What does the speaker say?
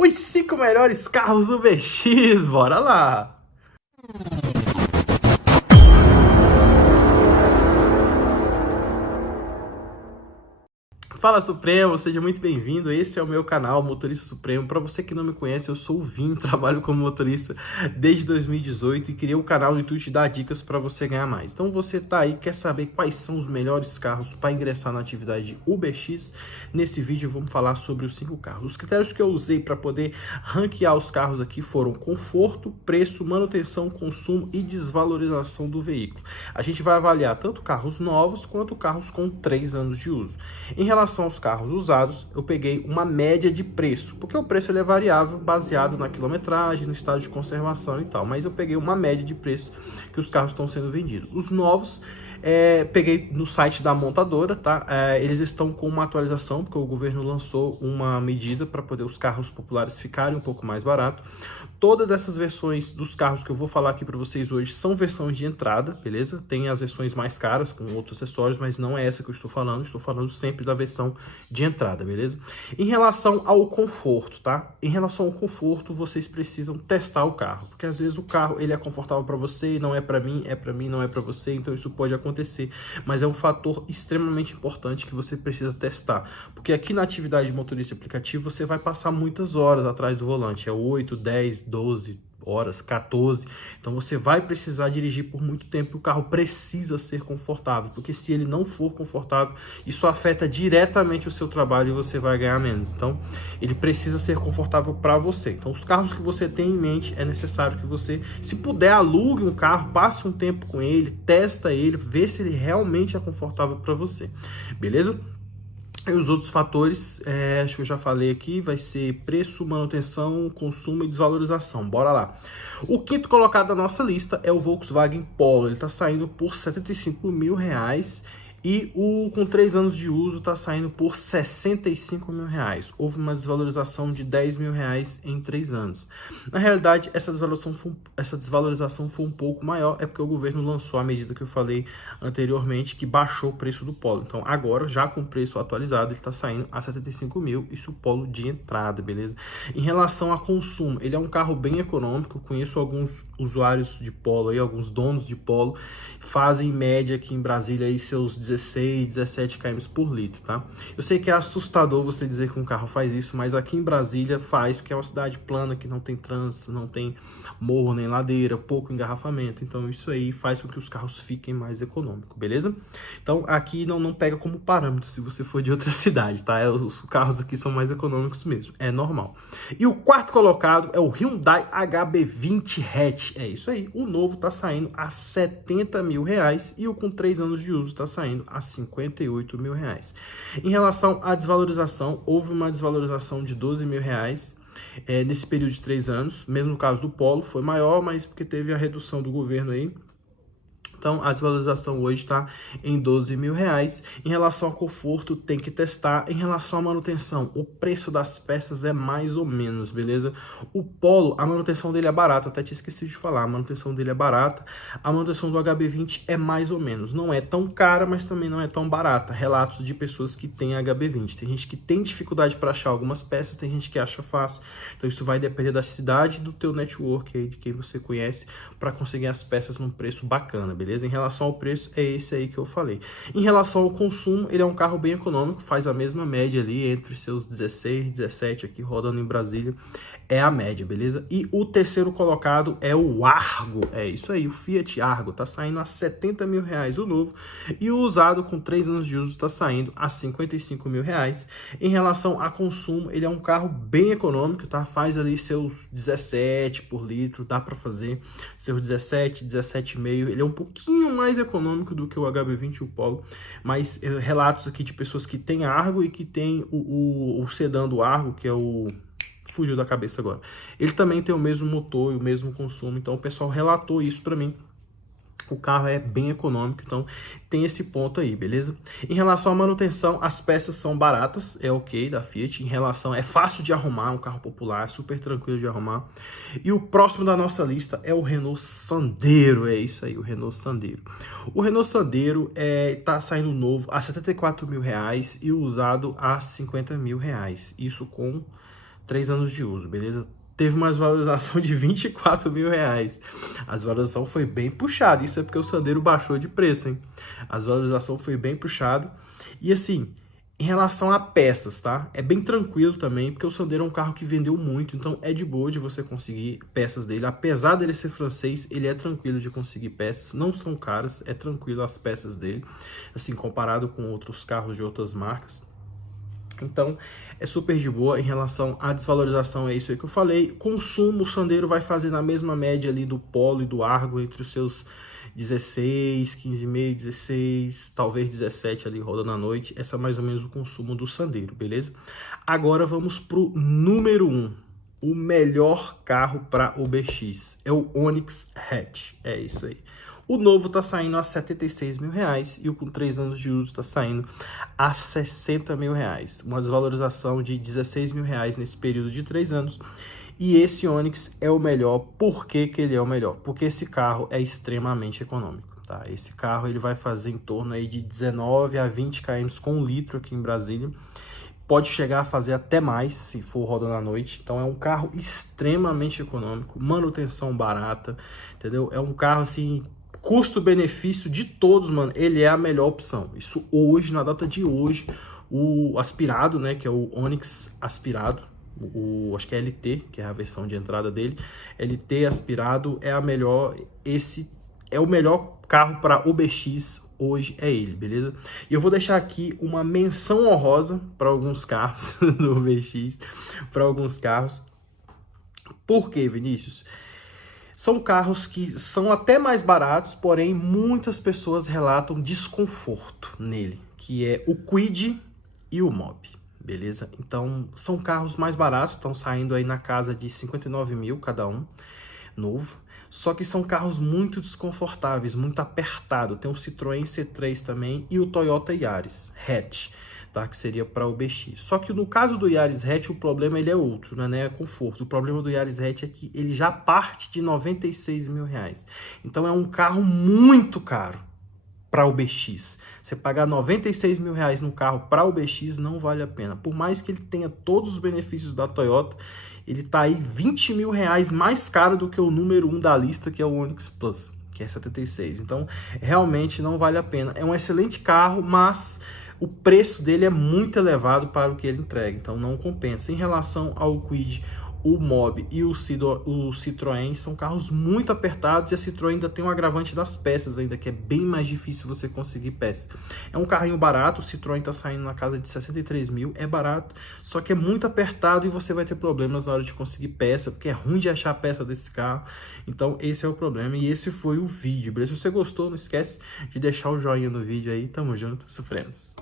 Os 5 melhores carros UBX, bora lá! Fala Supremo, seja muito bem-vindo, esse é o meu canal Motorista Supremo. Para você que não me conhece, eu sou o Vim, trabalho como motorista desde 2018 e criei um canal no intuito de dar dicas para você ganhar mais. Então você tá aí, quer saber quais são os melhores carros para ingressar na atividade UBX? Nesse vídeo vamos falar sobre os 5 carros. Os critérios que eu usei para poder ranquear os carros aqui foram conforto, preço, manutenção, consumo e desvalorização do veículo. A gente vai avaliar tanto carros novos quanto carros com 3 anos de uso. Em relação aos carros usados, eu peguei uma média de preço, porque o preço ele é variável, baseado na quilometragem, no estado de conservação e tal, mas eu peguei uma média de preço que os carros estão sendo vendidos. Os novos, peguei no site da montadora, tá? Eles estão com uma atualização, porque o governo lançou uma medida para poder os carros populares ficarem um pouco mais baratos. Todas essas versões dos carros que eu vou falar aqui para vocês hoje são versões de entrada, beleza? Tem as versões mais caras com outros acessórios, mas não é essa que eu estou falando sempre da versão de entrada, beleza? Em relação ao conforto, tá? Em relação ao conforto, vocês precisam testar o carro, porque às vezes o carro ele é confortável para você e não é para mim, não é para você, então isso pode acontecer, mas é um fator extremamente importante que você precisa testar, porque aqui na atividade de motorista aplicativo você vai passar muitas horas atrás do volante, 8, 10, 12 horas, 14, então você vai precisar dirigir por muito tempo. O carro precisa ser confortável, porque se ele não for confortável, isso afeta diretamente o seu trabalho e você vai ganhar menos. Então ele precisa ser confortável para você. Então os carros que você tem em mente, é necessário que você, se puder, alugue um carro, passe um tempo com ele, testa ele, vê se ele realmente é confortável para você, beleza? E os outros fatores, acho que eu já falei aqui, vai ser preço, manutenção, consumo e desvalorização. Bora lá. O quinto colocado da nossa lista é o Volkswagen Polo. Ele está saindo por R$75 mil e o com 3 anos de uso está saindo por R$65 mil. Houve uma desvalorização de R$10 mil em 3 anos. Na realidade, essa desvalorização foi um pouco maior, é porque o governo lançou a medida que eu falei anteriormente, que baixou o preço do Polo. Então agora, já com o preço atualizado, ele está saindo a R$75 mil, isso o Polo de entrada, beleza? Em relação a consumo, ele é um carro bem econômico. Eu conheço alguns usuários de Polo, aí, alguns donos de Polo, fazem em média aqui em Brasília aí seus 16, 17 km por litro, tá? Eu sei que é assustador você dizer que um carro faz isso, mas aqui em Brasília faz, porque é uma cidade plana, que não tem trânsito, não tem morro nem ladeira, pouco engarrafamento, então isso aí faz com que os carros fiquem mais econômicos, beleza? Então aqui não pega como parâmetro se você for de outra cidade, tá? Os carros aqui são mais econômicos mesmo, é normal. E o quarto colocado é o Hyundai HB20 Hatch, é isso aí, o novo tá saindo a R$70 mil e o com 3 anos de uso tá saindo a R$58 mil. Em relação à desvalorização, houve uma desvalorização de R$12 mil nesse período de 3 anos, mesmo no caso do Polo, foi maior, mas porque teve a redução do governo aí. Então, a desvalorização hoje está em R$12 mil. Em relação ao conforto, tem que testar. Em relação à manutenção, o preço das peças é mais ou menos, beleza? O Polo, a manutenção dele é barata, até tinha esquecido de falar, a manutenção dele é barata. A manutenção do HB20 é mais ou menos. Não é tão cara, mas também não é tão barata. Relatos de pessoas que têm HB20. Tem gente que tem dificuldade para achar algumas peças, tem gente que acha fácil. Então, isso vai depender da cidade e do teu network aí, de quem você conhece, para conseguir as peças num preço bacana, beleza? Em relação ao preço, é esse aí que eu falei. Em relação ao consumo, ele é um carro bem econômico, faz a mesma média ali, entre seus 16, 17 aqui rodando em Brasília, é a média, beleza? E o terceiro colocado é o Argo, é isso aí, o Fiat Argo, tá saindo a R$70 mil o novo, e o usado com 3 anos de uso tá saindo a R$55 mil. Em relação a consumo, ele é um carro bem econômico, tá? Faz ali seus 17 por litro, dá para fazer seus 17, 17,5, ele é um pouquinho mais econômico do que o HB20 e o Polo, mas relatos aqui de pessoas que têm Argo e que tem o sedã do Argo, que é o... fugiu da cabeça agora. Ele também tem o mesmo motor e o mesmo consumo, então o pessoal relatou isso para mim. O carro é bem econômico, então tem esse ponto aí, beleza? Em relação à manutenção, as peças são baratas, é ok da Fiat. Em relação, é fácil de arrumar, um carro popular, super tranquilo de arrumar. E o próximo da nossa lista é o Renault Sandero, é isso aí, o Renault Sandero. O Renault Sandero tá saindo novo a R$74 mil e o usado a R$50 mil. Isso com 3 anos de uso, beleza? Teve uma valorização de 24 mil reais. A valorização foi bem puxada. Isso é porque o Sandero baixou de preço, hein? A valorização foi bem puxada. E assim, em relação a peças, tá? É bem tranquilo também, porque o Sandero é um carro que vendeu muito. Então é de boa de você conseguir peças dele. Apesar dele ser francês, ele é tranquilo de conseguir peças. Não são caras, é tranquilo as peças dele. Assim, comparado com outros carros de outras marcas. Então, é super de boa. Em relação à desvalorização, é isso aí que eu falei. Consumo, o Sandero vai fazer na mesma média ali do Polo e do Argo, entre os seus 16, 15,5, 16, talvez 17 ali rodando à noite. Essa é mais ou menos o consumo do Sandero, beleza? Agora vamos pro número 1. O melhor carro para o BX é o Onix Hatch. É isso aí. O novo tá saindo a 76 mil reais e o com 3 anos de uso tá saindo a 60 mil reais. Uma desvalorização de 16 mil reais nesse período de 3 anos. E esse Onix é o melhor. Por que que ele é o melhor? Porque esse carro é extremamente econômico, tá? Esse carro ele vai fazer em torno aí de 19 a 20 km com litro aqui em Brasília. Pode chegar a fazer até mais se for rodando à noite. Então é um carro extremamente econômico, manutenção barata, entendeu? É um carro assim, custo-benefício de todos, mano, ele é a melhor opção. Isso hoje, na data de hoje, o aspirado, né, que é o Onix aspirado, acho que é LT, que é a versão de entrada dele, LT aspirado é a melhor, esse é o melhor carro para OBX hoje, é ele, beleza? E eu vou deixar aqui uma menção honrosa para alguns carros do OBX, para alguns carros. Por quê, Vinícius? São carros que são até mais baratos, porém muitas pessoas relatam desconforto nele, que é o Kwid e o Mob, beleza? Então são carros mais baratos, estão saindo aí na casa de 59 mil cada um, novo. Só que são carros muito desconfortáveis, muito apertado. Tem o Citroën C3 também e o Toyota Yaris Hatch, tá? Que seria para o BX. Só que no caso do Yaris Hatch, o problema ele é outro, né? É conforto. O problema do Yaris Hatch é que ele já parte de 96 mil reais. Então é um carro muito caro para o BX. Você pagar 96 mil reais no carro para o BX não vale a pena. Por mais que ele tenha todos os benefícios da Toyota, ele tá aí 20 mil reais mais caro do que o número 1 da lista, que é o Onix Plus, que é 76. Então, realmente não vale a pena. É um excelente carro, mas o preço dele é muito elevado para o que ele entrega. Então, não compensa. Em relação ao Kwid, o Mob e o Citroën são carros muito apertados e a Citroën ainda tem um agravante das peças ainda, que é bem mais difícil você conseguir peça. É um carrinho barato, o Citroën está saindo na casa de 63 mil, é barato, só que é muito apertado e você vai ter problemas na hora de conseguir peça, porque é ruim de achar peça desse carro. Então esse é o problema e esse foi o vídeo, beleza? Se você gostou, não esquece de deixar o joinha no vídeo aí. Tamo junto, Supremos!